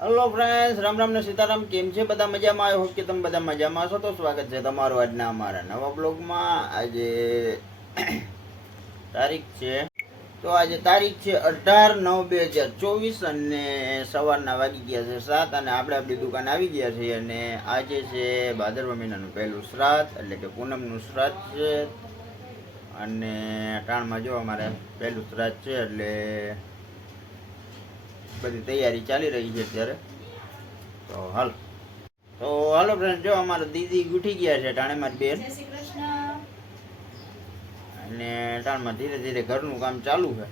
Hello friends, Ram Ram ને સીતારામ. કેમ છે બધા? મજામાં? આવ્યો હોપ કે તમે બધા મજામાં છો. તો સ્વાગત છે તમારું આજના અમારા નવા બ્લોગમાં. આજે તારીખ છે આજે તારીખ છે 18/9/2024 અને સવારના વાગી ગયા છે 7 અને આપણે આપણી દુકાન આવી ગયા છીએ. અને આજે છે ભાદરવા મહિનાનું પહેલું શ્રાદ્ધ, એટલે કે પૂનમનું શ્રાદ્ધ છે. અને ટાણમાં જો અમારે પહેલું શ્રાદ્ધ છે એટલે બધી તૈયારી ચાલી રહી છે અત્યારે. તો હાલો ફ્રેન્ડ, જો અમારા દીદી ઉઠી ગયા છે ટાણે, મારી બેન. અને ટાણમાં ધીરે ધીરે ઘરનું કામ ચાલુ છે.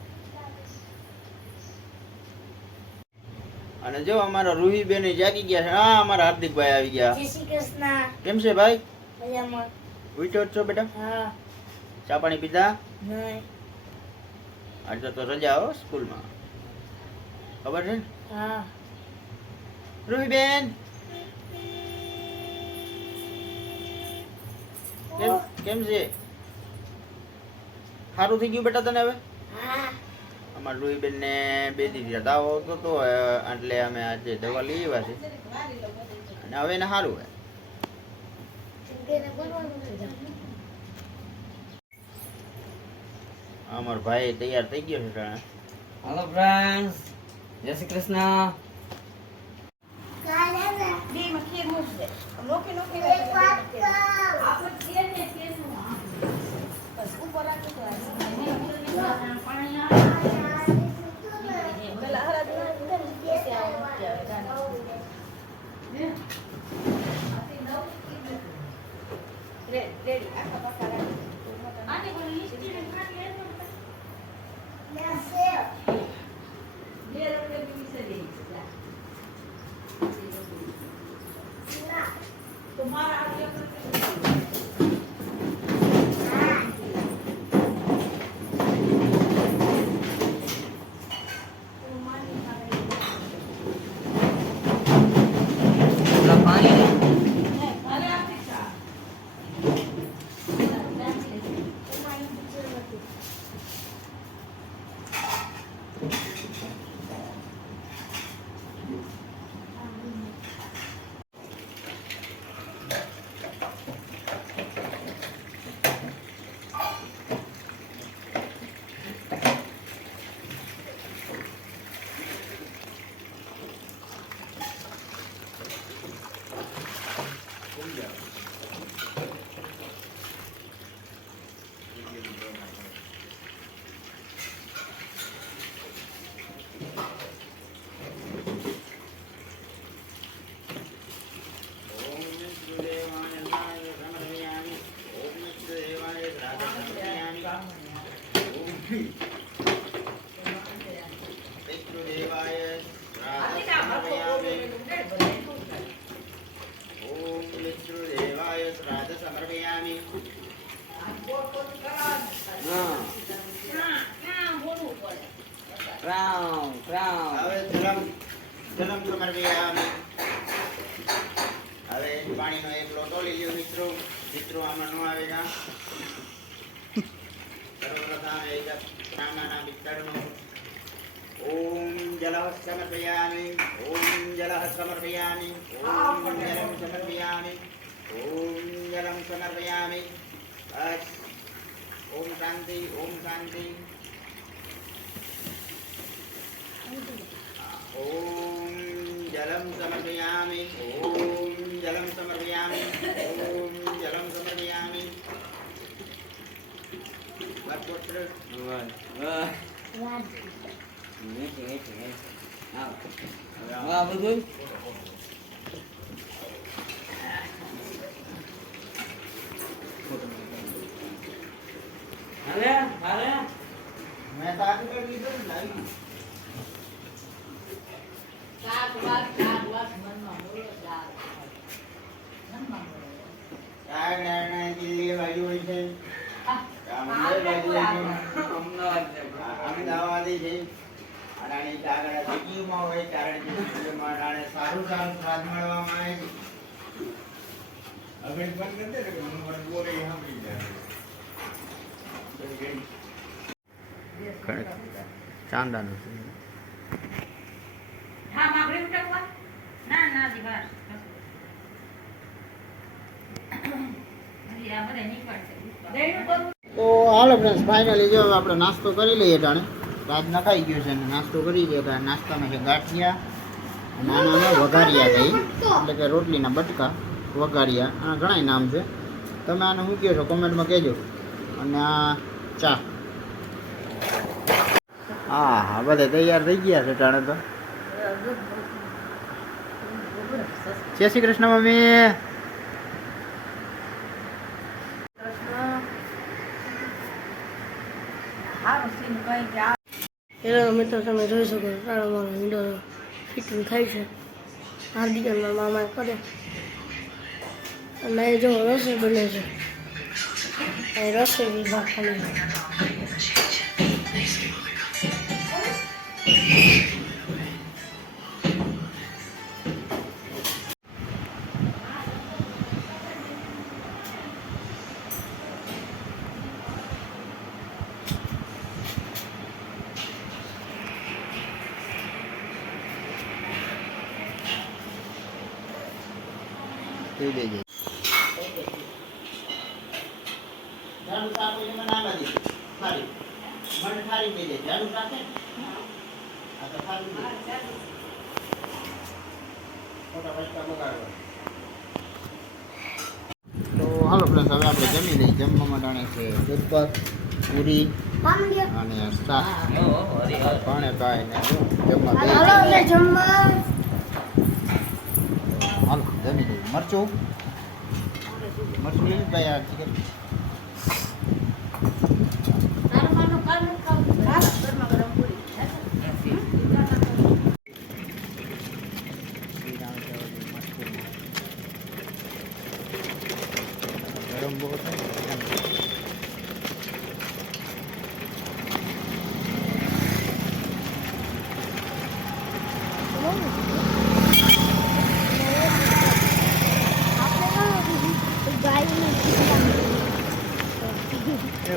અને જો અમારા રૂહી બેન જાગી ગયા છે. હા, અમારા હાર્દિકભાઈ આવી ગયા. જય શ્રી કૃષ્ણ. કેમ છે ભાઈ? મજામાં. ઉઠ્યો જ છો બેટા? હા. ચા પાણી પીધા? નહીં. આજે તો રજા હો સ્કૂલમાં, ખબર છે ને? હા. રૂહી બેન કેમ છે? સારું થઈ ગયું બેટા તને હવે? હા. અમારા રૂહી બેન ને 2 દિવસ તાવ આવતો હતો, એટલે અમે આજે દવા લઈ આવ્યા છે અને હવે એને સારું હોય. અમારો ભાઈ તૈયાર થઈ ગયો છે ટાણે. હેલો ફ્રેન્ડ્સ, જય શ્રી કૃષ્ણ. હવે પાણીનો એક લોટો લઈ લ્યો મિત્રો. મિત્રો આમાં ન આવેગા. સર્વપ્રથમ એક નાના પિત્તળનો ઓમ જલઃ સમર્પયામિ, ઓમ જલઃ સમર્પયામિ, ઓમ જલં સમર્પયામિ, ઓમ જલં સમર્પયામિ. બસ. ઓમ શાંતિ, ઓમ શાંતિ. ઓમ જલમ સમર્પયામિ, ઓમ જલમ સમર્પયામિ, ઓમ જલમ સમર્પયામિ. પુત્ર વાહ બધું હાલે હાલે. મેં તો આગળ કરી લીધું ને લાવી. દિલ્હી બાજુ હોય છે, મુંબઈ બાજુ હોય છે, અમદાવાદી છે. અને આગળ સિટીમાં હોય કારણ કે સારું સારું સ્વાદ મળવામાં આવે છે. હવે બંધ કરી દે ને મને બોલે સાંભળી જાય. ચાંદાનું છે. હા, માગણી ઉઠાવવા તો હાલો ફ્રેન્ડ્સ ફાઇનલી જો હવે આપણે નાસ્તો કરી લઈએ ટાણે રાત નખાઈ ગયો છે અને નાસ્તો કરી લઈએ તો નાસ્તામાં છે ગાંઠિયા નાના વઘારિયા થઈ એટલે કે રોટલીના બટકા વઘારિયા આ ઘણા નામ છે તમે આને શું કહો છો કોમેન્ટમાં કહેજો અને આ ચા હા હા બધા તૈયાર થઈ ગયા છે ટાણે તો જય શ્રી કૃષ્ણ મમ્મી હેલો મિત્રો, તમે જોઈ શકો છો મારો વીડો ફિટિંગ થાય છે હાર્દિકના મામા કરે અને જો રસોઈ બને છે એ રસોઈ વિભાગ ખાલી થઈ દેજે ઝાડુ સાફ એટલે મને આવા દે ખાલી મને ખાલી દેજે ઝાડુ સાફે આ તો ખાલી દે ફોટા પૈસા બગાડવા તો હાલો ફ્રેન્ડ્સ હવે આપણે જમી લઈએ જમવા માટે છે દૂધપાક પૂરી અને શાક પાણે પાય ને જમવા હાલો જમી લઈએ મરચું લઈ ભાઈ આ ચિકન ગરમ બહુ થાય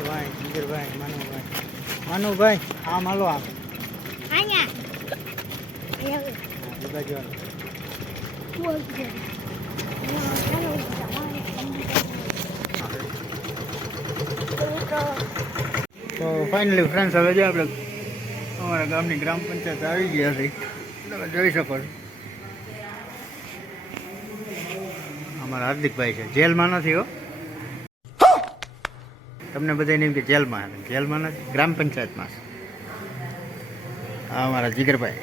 ભાઈ જીગરભાઈ માનુભાઈ આમ હાલો આમ બાજુ તો ફાઇનલી ફ્રેન્ડ્સ હવે જો આપણે અમારા ગામની ગ્રામ પંચાયત આવી ગયા છે તમે જોઈ શકો છો અમારા હાર્દિકભાઈ છે જેલમાં નથી હો તમને બધાને એમ કે જેલમાં નથી ગ્રામ પંચાયતમાં છે આ અમારા જીગરભાઈ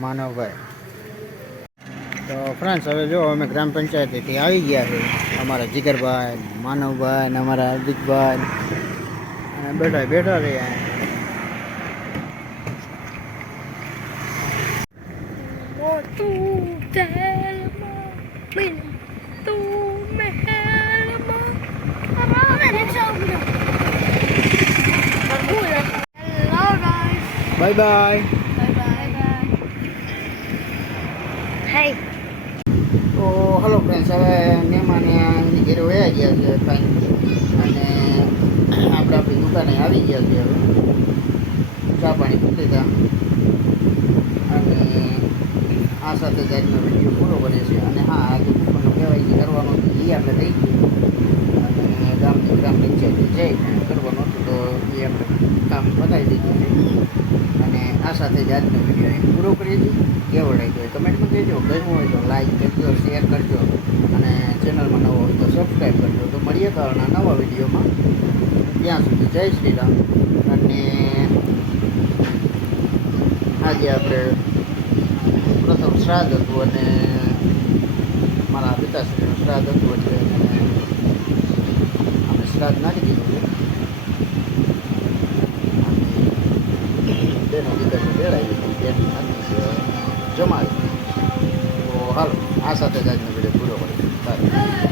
માનવભાઈ તો ફ્રેન્ડ્સ હવે જો અમે ગ્રામ પંચાયતથી આવી ગયા છે અમારા જીગરભાઈ માનવભાઈ અને અમારા હાર્દિકભાઈ અને બેઠા રહ્યા બાય બાય તો હલો ફ્રેન્ડ્સ હવે મહેમાન એની ઘરે વયા ગયા છે ફાઇનલી અને આપણે આપણી દુકાને આવી ગયા છે હવે ચા પાણી પી લીધા અને આ સાથે જ આજનો વિડીયો પૂરો કરે છે અને હા આજે કૂપનનો કહેવાય કરવાનો એ આપણે થઈ ગયું અને ગામની ગ્રામ પંચાયતે જઈ કરવાનું હતું તો એ આપણે કામ પતાવી દીધું છે અને આ સાથે જ આજનો વિડીયો પૂરો કરીએ છીએ કેવો લાગ્યો કમેન્ટમાં કહેજો ગમ્યું હોય તો લાઈક કરજો શેર કરજો અને ચેનલમાં નવો હોય તો સબસ્ક્રાઈબ કરજો તો મળીએ કાલના નવા વિડીયોમાં ત્યાં સુધી જય શ્રી રામ અને આજે આપણે પ્રથમ શ્રાદ્ધ હતું અને મારા પિતાશ્રીનું શ્રાદ્ધ હતું એટલે આપણે શ્રાદ્ધ નાખી દીધું છે બેનો દીકરીને બેડાવી દીધું જમાડી તો હાલો આ સાથે જ આજનો વિડીયો પૂરો કરીશું બાય